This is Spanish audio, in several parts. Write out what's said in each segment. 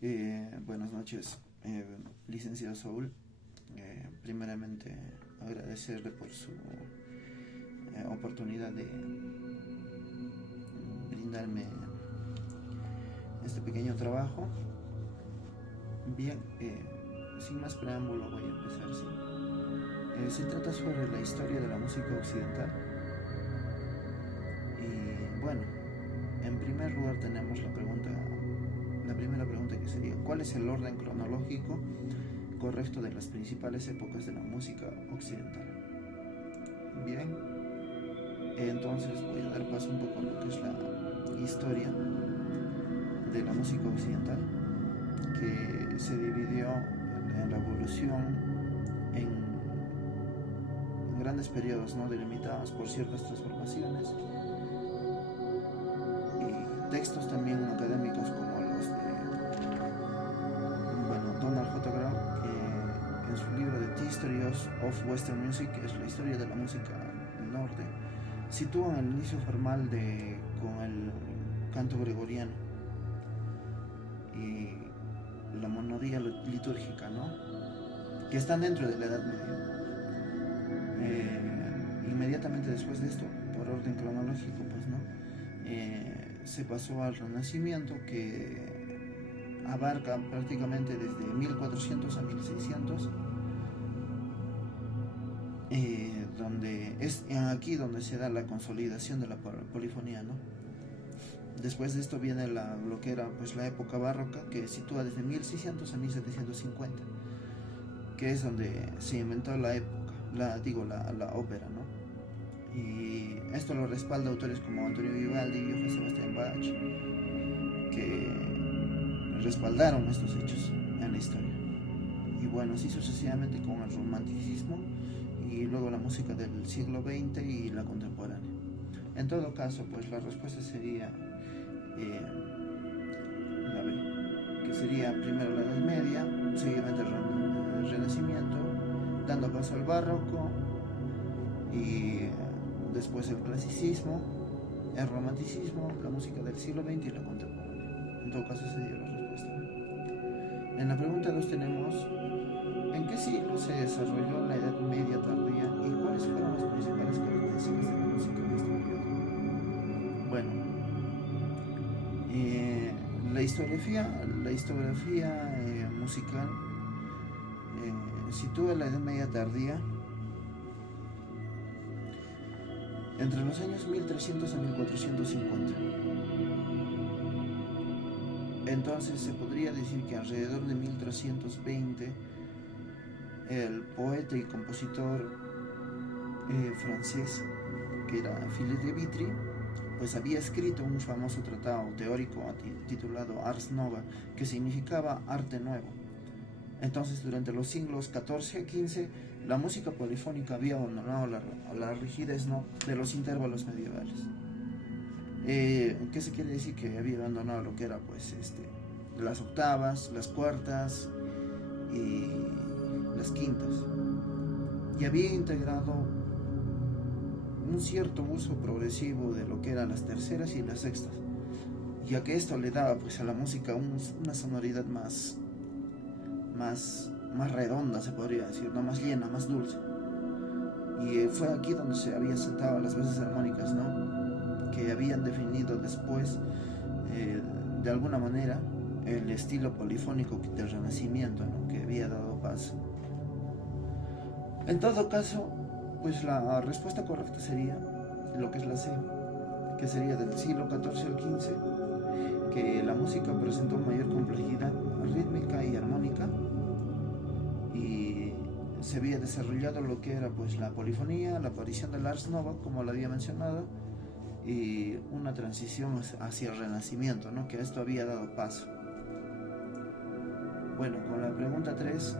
Buenas noches, licenciado Saúl. Primeramente, agradecerle por su oportunidad de brindarme este pequeño trabajo. Bien, sin más preámbulo voy a empezar. ¿Sí? Se trata sobre la historia de la música occidental. Y bueno, en primer lugar tenemos la primera pregunta, que sería: ¿cuál es el orden cronológico correcto de las principales épocas de la música occidental? Bien, entonces voy a dar paso un poco a lo que es la historia de la música occidental, que se dividió en la evolución en grandes periodos, ¿no?, delimitados por ciertas transformaciones y textos también académicos como los de, bueno, Donald J. Grau, que en su libro de The History of Western Music, que es la historia de la música del norte, sitúan el inicio formal con el canto gregoriano y la monodía litúrgica, ¿no?, que están dentro de la Edad Media. Inmediatamente después de esto, por orden cronológico, pues, ¿no?, se pasó al Renacimiento, que abarca prácticamente desde 1400 a 1600, donde es aquí donde se da la consolidación de la polifonía, ¿no? Después de esto viene lo que era, pues, la época barroca, que sitúa desde 1600 a 1750, que es donde se inventó la época, la ópera, ¿no? Y esto lo respalda autores como Antonio Vivaldi y Johann Sebastian Bach, que respaldaron estos hechos en la historia. Y bueno, así sucesivamente con el romanticismo y luego la música del siglo XX y la contemporánea. En todo caso, pues la respuesta sería la B, que sería primero la Edad Media, seguidamente el Renacimiento, dando paso al Barroco y después el Clasicismo, el Romanticismo, la música del siglo XX y la contemporánea. En todo caso, esa sería la respuesta. En la pregunta 2 tenemos: ¿en qué siglo se desarrolló la Edad Media tardía y cuáles fueron las principales características de la música de este periodo? Bueno, la historiografía musical sitúa la Edad Media tardía entre los años 1300 a 1450. Entonces se podría decir que alrededor de 1320 el poeta y compositor francés, que era Philippe de Vitry, pues había escrito un famoso tratado teórico titulado Ars Nova, que significaba arte nuevo. Entonces, durante los siglos XIV a XV, la música polifónica había abandonado la rigidez, ¿no?, de los intervalos medievales. ¿Qué se quiere decir? Que había abandonado lo que era, pues, las octavas, las cuartas y las quintas, y había integrado un cierto uso progresivo de lo que eran las terceras y las sextas, ya que esto le daba, pues, a la música una sonoridad más redonda, se podría decir, ¿no?, más llena, más dulce. Y fue aquí donde se habían sentado las bases armónicas, ¿no?, que habían definido después, de alguna manera, el estilo polifónico del Renacimiento, ¿no?, que había dado paso. En todo caso, pues la respuesta correcta sería lo que es la C, que sería del siglo XIV al XV, que la música presentó mayor complejidad rítmica y armónica, y se había desarrollado lo que era, pues, la polifonía, la aparición del Ars Nova, como lo había mencionado, y una transición hacia el Renacimiento, ¿no?, que esto había dado paso. Bueno, con la pregunta 3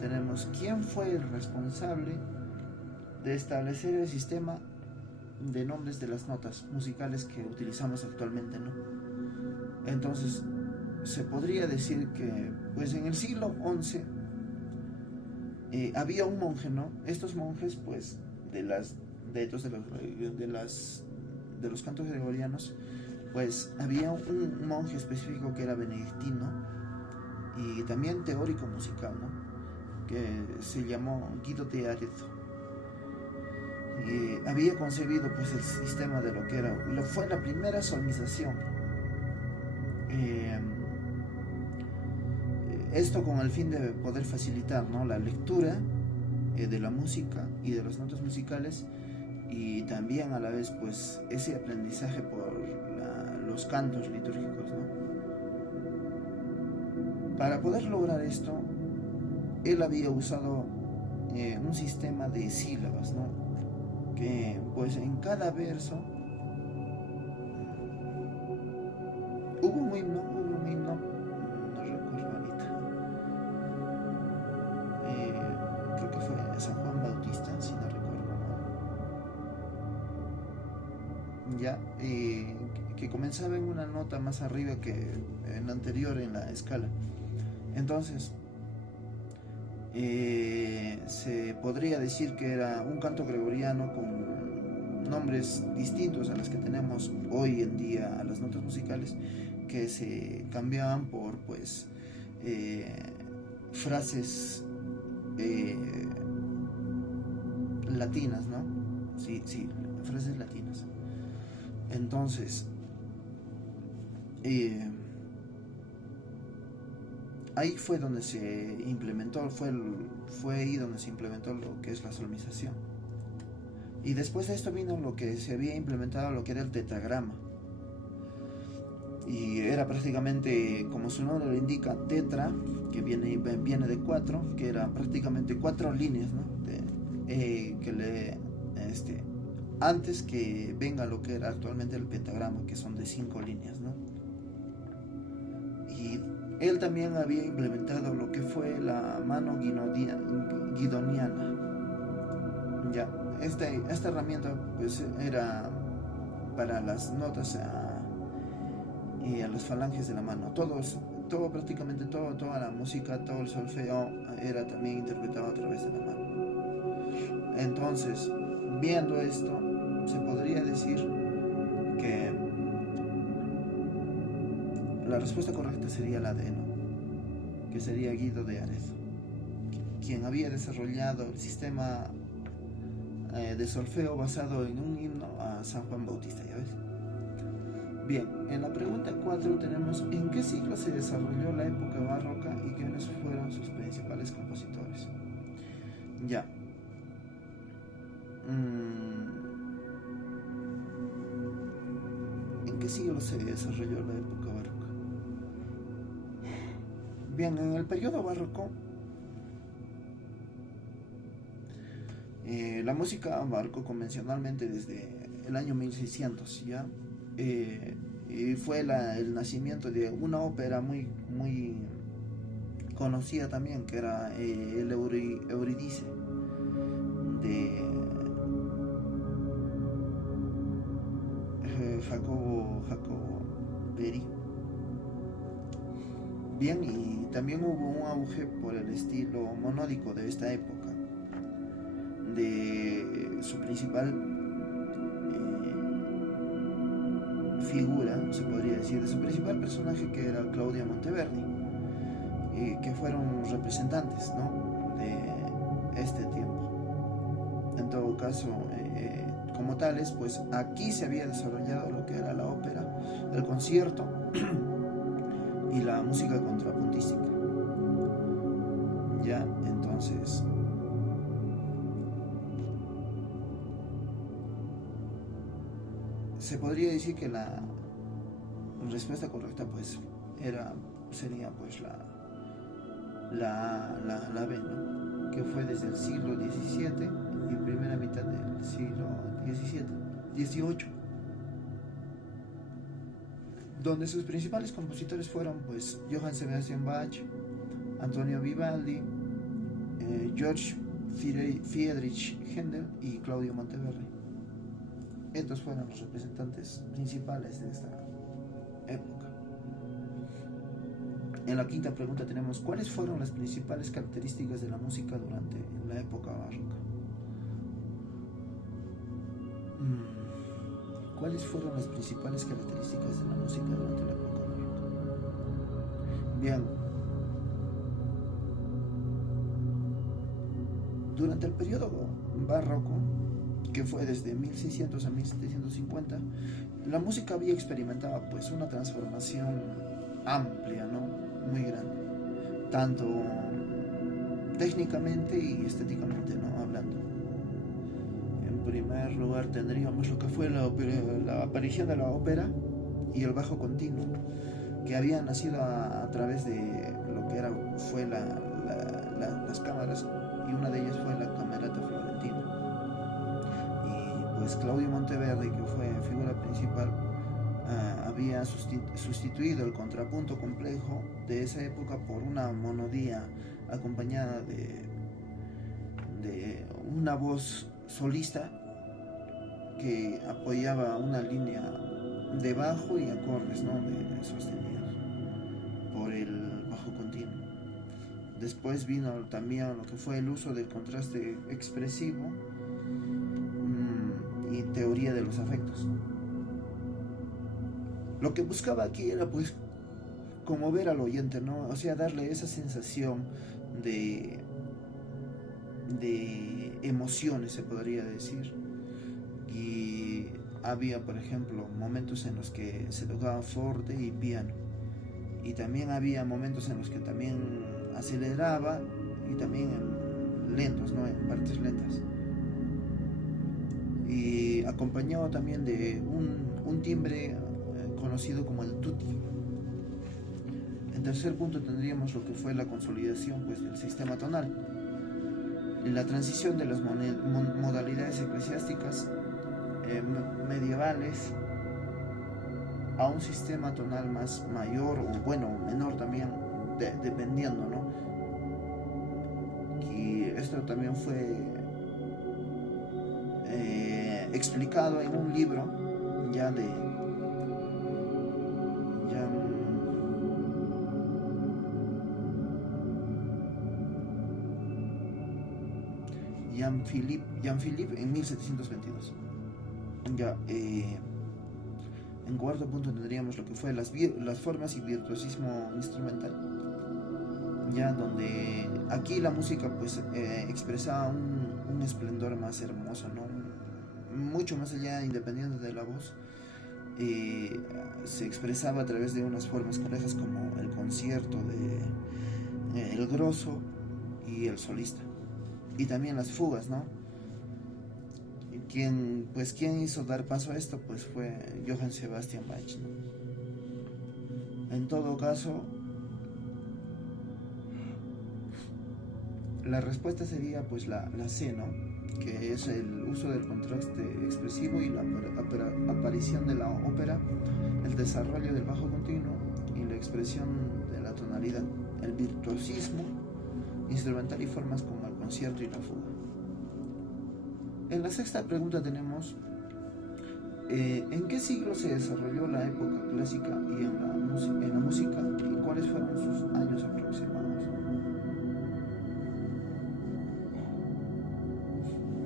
tenemos: ¿quién fue el responsable de establecer el sistema de nombres de las notas musicales que utilizamos actualmente, ¿no? Entonces, se podría decir que, pues, en el siglo XI había un monje, ¿no? Estos monjes, pues, de los cantos gregorianos, pues había un monje específico que era benedictino y también teórico musical, ¿no? Que se llamó Guido de Arezzo. Y había concebido pues el sistema de lo que era, fue la primera solmización. Esto con el fin de poder facilitar, ¿no?, la lectura de la música y de las notas musicales, y también a la vez pues ese aprendizaje por los cantos litúrgicos, ¿no? Para poder lograr esto, él había usado un sistema de sílabas, ¿no? Que pues en cada verso hubo un himno, no recuerdo ahorita, creo que fue San Juan Bautista, si no recuerdo mal, ya, que comenzaba en una nota más arriba que en la anterior en la escala. Entonces se podría decir que era un canto gregoriano con nombres distintos a los que tenemos hoy en día a las notas musicales, que se cambiaban por pues frases latinas, ¿no? Sí, frases latinas. Entonces ahí fue donde se implementó, fue ahí donde se implementó lo que es la solmización. Y después de esto vino lo que se había implementado, lo que era el tetragrama. Y era prácticamente, como su nombre lo indica, tetra, que viene de 4, que era prácticamente 4 líneas, ¿no? Antes que venga lo que era actualmente el pentagrama, que son de 5 líneas, ¿no? Y él también había implementado lo que fue la mano guidoniana. Ya, esta herramienta pues era para las notas y a las falanges de la mano. Prácticamente toda la música, todo el solfeo era también interpretado a través de la mano. Entonces, viendo esto, se podría decir que la respuesta correcta sería la D, ¿no? Que sería Guido de Arezzo, quien había desarrollado el sistema de solfeo basado en un himno a San Juan Bautista, ¿ya ves? Bien, en la pregunta 4 tenemos: ¿en qué siglo se desarrolló la época barroca y quiénes fueron sus principales compositores? Ya. ¿En qué siglo se desarrolló la época barroca? Bien, en el periodo barroco, la música abarcó convencionalmente desde el año 1600, ¿ya? Y fue el nacimiento de una ópera muy conocida también, que era el Eurídice, de Jacobo Peri. Bien, y también hubo un auge por el estilo monódico de esta época, de su principal figura, se podría decir, de su principal personaje, que era Claudio Monteverdi, que fueron representantes, ¿no?, de este tiempo. En todo caso, como tales, pues aquí se había desarrollado lo que era la ópera, el concierto y la música contrapuntística. Ya, entonces se podría decir que la respuesta correcta pues sería pues la B, ¿no?, que fue desde el siglo XVII y primera mitad del siglo XVIII, donde sus principales compositores fueron pues Johann Sebastian Bach, Antonio Vivaldi, George Friedrich Händel y Claudio Monteverdi. Estos fueron los representantes principales de esta época. En la quinta pregunta tenemos: ¿cuáles fueron las principales características de la música durante la época barroca? ¿cuáles fueron las principales características de la música durante la época barroca? Bien, durante el periodo barroco, que fue desde 1600 a 1750, la música había experimentado pues una transformación amplia, ¿no? Muy grande, tanto técnicamente y estéticamente, ¿no? Hablando. En primer lugar tendríamos lo que fue la aparición de la ópera y el bajo continuo, que había nacido a través de lo que fue las cámaras, y una de ellas fue la Camerata Florentina. Y pues Claudio Monteverde, que fue figura principal, había sustituido el contrapunto complejo de esa época por una monodía acompañada de una voz solista que apoyaba una línea de bajo y acordes, ¿no? de sostenidos por el bajo continuo. Después vino también lo que fue el uso del contraste expresivo y teoría de los afectos. Lo que buscaba aquí era pues conmover al oyente, ¿no? O sea, darle esa sensación de emociones, se podría decir. Y había, por ejemplo, momentos en los que se tocaba forte y piano, y también había momentos en los que también aceleraba, y también lentos, ¿no? En partes lentas, y acompañado también de un timbre conocido como el tutti. En tercer punto tendríamos lo que fue la consolidación pues del sistema tonal, la transición de las modalidades eclesiásticas medievales a un sistema tonal más mayor, o bueno, menor también, dependiendo, ¿no? Y esto también fue explicado en un libro ya de Jean-Philippe en 1722. Ya, en cuarto punto tendríamos lo que fue las formas y virtuosismo instrumental, ya donde aquí la música pues expresaba un esplendor más hermoso, ¿no? Mucho más allá, independiente de la voz, se expresaba a través de unas formas complejas como el concierto de el grosso y el solista, y también las fugas, ¿no? Quien hizo dar paso a esto pues fue Johann Sebastian Bach, ¿no? En todo caso, la respuesta sería pues la C, ¿no? Que es el uso del contraste expresivo y la aparición de la ópera, el desarrollo del bajo continuo y la expresión de la tonalidad, el virtuosismo instrumental y formas como el concierto y la fuga. En la sexta pregunta tenemos ¿en qué siglo se desarrolló la época clásica y en la música, y cuáles fueron sus años aproximados?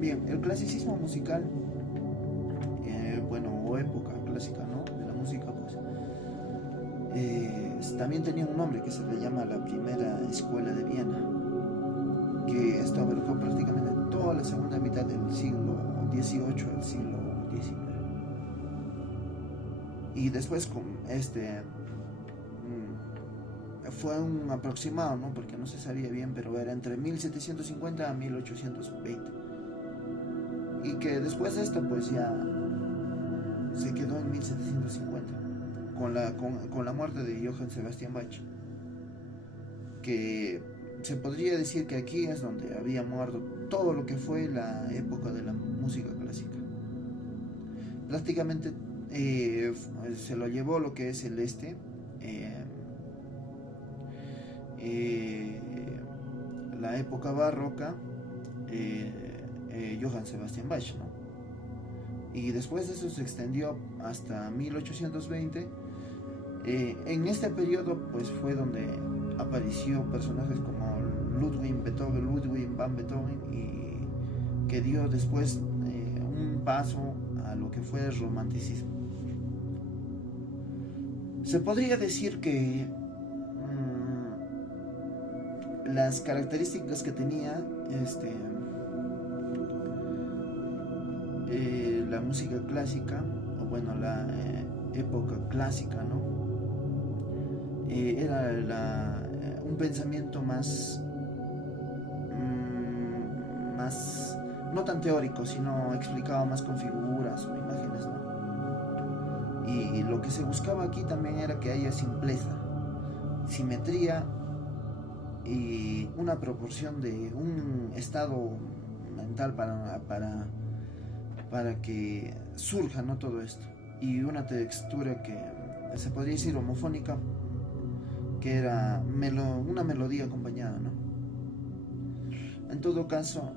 Bien, el clasicismo musical, o época clásica, ¿no? De la música, pues también tenía un nombre que se le llama la primera escuela de Viena, que esto abarcó prácticamente toda la segunda mitad del siglo XVIII al siglo XIX. Y después con fue un aproximado, ¿no? Porque no se sabía bien, pero era entre 1750 a 1820. Y que después de esto pues ya se quedó en 1750 con la muerte de Johann Sebastian Bach, que se podría decir que aquí es donde había muerto todo lo que fue la época de la música clásica. Prácticamente se lo llevó lo que es el la época barroca, Johann Sebastian Bach, ¿no? Y después de eso se extendió hasta 1820. En este periodo pues fue donde apareció personajes como Ludwig van Beethoven, y que dio después un paso a lo lo que fue el romanticismo. Se podría decir que las características que tenía la música clásica, o bueno, la época clásica, ¿no? Era un pensamiento más no tan teórico, sino explicado más con figuras o imágenes, ¿no? Y lo que se buscaba aquí también era que haya simpleza, simetría y una proporción de un estado mental para que surja, ¿no?, todo esto, y una textura que se podría decir homofónica, que era una melodía acompañada, ¿no? En todo caso,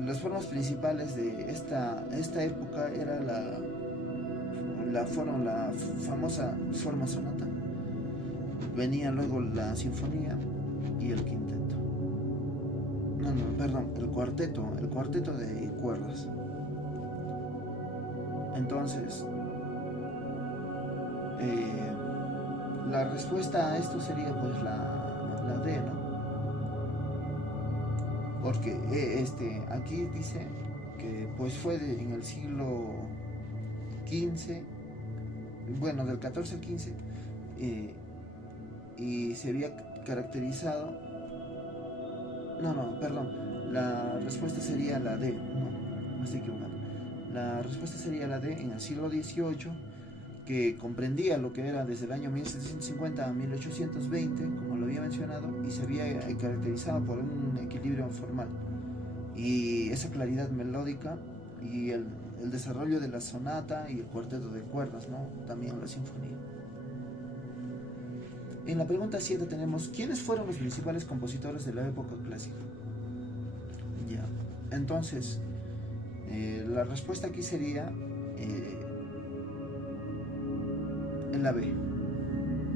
las formas principales de esta época era la famosa forma sonata. Venía luego la sinfonía y el quinteto. El cuarteto de cuerdas. Entonces, la respuesta a esto sería pues la D, ¿no? Porque aquí dice que pues fue en el siglo XV, bueno, del XIV al XV, y se había caracterizado. La respuesta sería la D. No, me estoy equivocando. La respuesta sería la D en el siglo XVIII, que comprendía lo que era desde el año 1750 a 1820, como lo había mencionado, y se había caracterizado por un equilibrio formal y esa claridad melódica y el desarrollo de la sonata y el cuarteto de cuerdas, ¿no? También la sinfonía. En la pregunta 7 tenemos: ¿quiénes fueron los principales compositores de la época clásica? Ya, entonces la respuesta aquí sería en la B,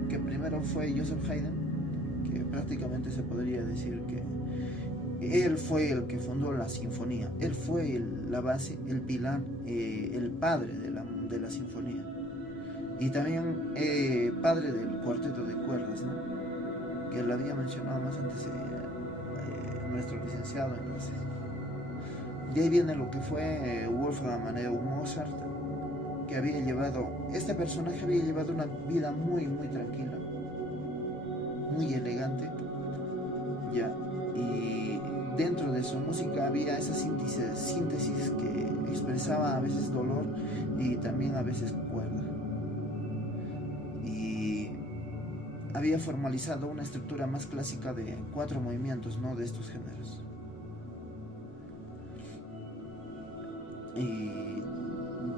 que primero fue Joseph Haydn, que prácticamente se podría decir que él fue el que fundó la sinfonía, él fue la base, el pilar, el padre de la sinfonía, y también padre del cuarteto de cuerdas, ¿no?, que lo había mencionado más antes nuestro licenciado. Entonces, de ahí viene lo que fue Wolfgang Amadeus Mozart, que este personaje había llevado una vida muy muy tranquila, muy elegante, ya, y dentro de su música había esa síntesis que expresaba a veces dolor y también a veces cuerda, y había formalizado una estructura más clásica de 4 movimientos, ¿no?, de estos géneros. Y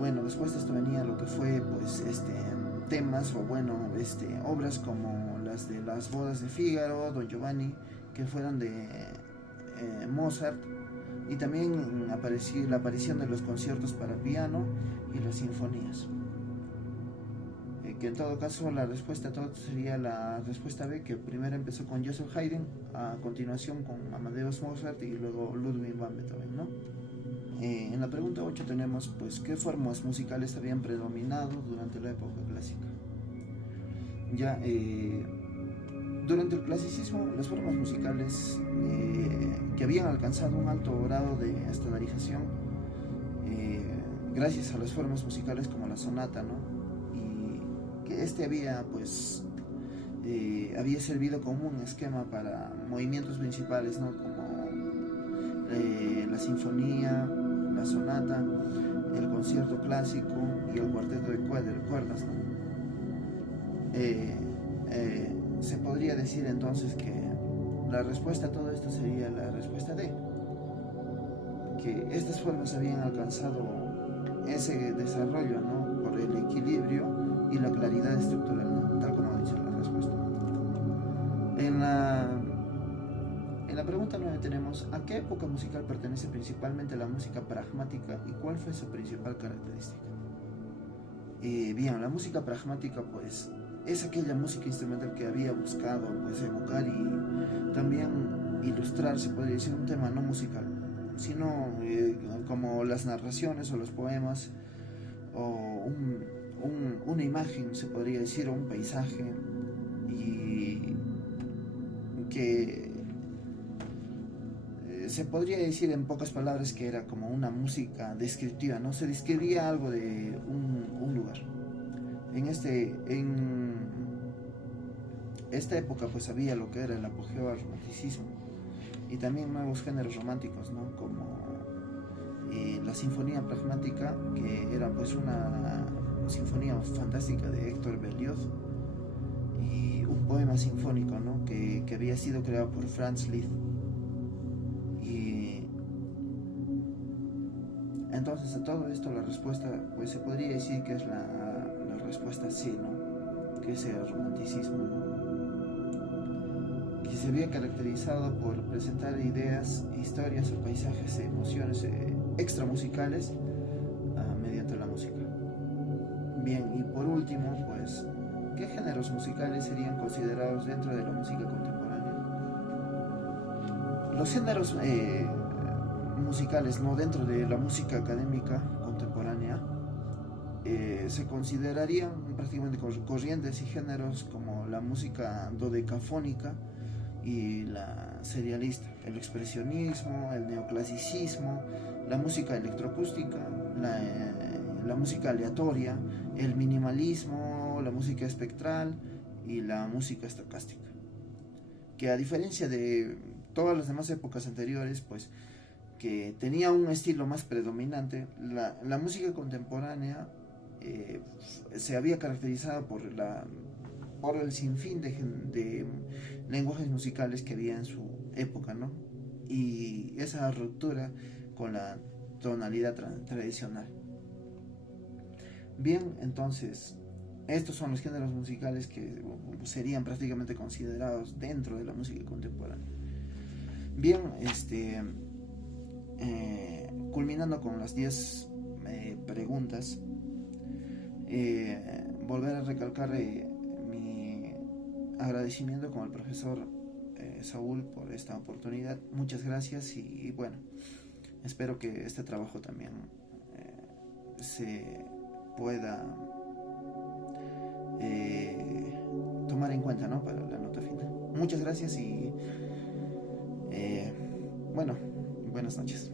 bueno, después de esto venía lo que fue pues temas o bueno, obras como las de Las bodas de Fígaro, Don Giovanni, que fueron de Mozart, y también la aparición de los conciertos para piano y las sinfonías, que en todo caso la respuesta a todo sería la respuesta B, que primero empezó con Joseph Haydn, a continuación con Amadeus Mozart y luego Ludwig van Beethoven, ¿no? En la pregunta 8 tenemos pues qué formas musicales habían predominado durante la época clásica. Ya, durante el clasicismo, las formas musicales que habían alcanzado un alto grado de estandarización, gracias a las formas musicales como la sonata, ¿no?, y que había servido como un esquema para movimientos principales, ¿no?, como la sinfonía, la sonata, el concierto clásico y el cuarteto de cuerdas, ¿no? Se podría decir entonces que la respuesta a todo esto sería la respuesta D, que estas formas habían alcanzado ese desarrollo, ¿no?, por el equilibrio y la claridad estructural, ¿no?, tal como dice la respuesta. En la pregunta 9 tenemos: ¿a qué época musical pertenece principalmente la música pragmática y cuál fue su principal característica? Bien, la música pragmática pues es aquella música instrumental que había buscado pues evocar y también ilustrar, se podría decir, un tema no musical, sino como las narraciones o los poemas o una imagen, se podría decir, o un paisaje, y que se podría decir en pocas palabras que era como una música descriptiva, ¿no? Se describía algo de un lugar. En esta época pues había lo que era el apogeo al romanticismo y también nuevos géneros románticos, ¿no? Como la sinfonía pragmática, que era pues una sinfonía fantástica de Héctor Berlioz, y un poema sinfónico, ¿no? que había sido creado por Franz Liszt. Y entonces a todo esto la respuesta pues se podría decir que es la respuesta C, ¿no? Que es el romanticismo, ¿no? Que se había caracterizado por presentar ideas, historias o paisajes, emociones extramusicales mediante la música. Bien, y por último, pues, ¿qué géneros musicales serían considerados dentro de la música contemporánea? Los géneros musicales, no dentro de la música académica contemporánea, se considerarían prácticamente corrientes y géneros como la música dodecafónica y la serialista, el expresionismo, el neoclasicismo, la música electroacústica, la música aleatoria, el minimalismo, la música espectral y la música estocástica. Que a diferencia de todas las demás épocas anteriores, pues que tenía un estilo más predominante, la música contemporánea se había caracterizado por el sinfín de lenguajes musicales que había en su época, ¿no? Y esa ruptura con la tonalidad tradicional. Bien, entonces, estos son los géneros musicales que serían prácticamente considerados dentro de la música contemporánea. Bien, culminando con las 10 preguntas, volver a recalcar mi agradecimiento con el profesor Saúl por esta oportunidad. Muchas gracias y bueno, espero que este trabajo también se pueda tomar en cuenta, ¿no? Para la nota final. Muchas gracias y bueno, buenas noches.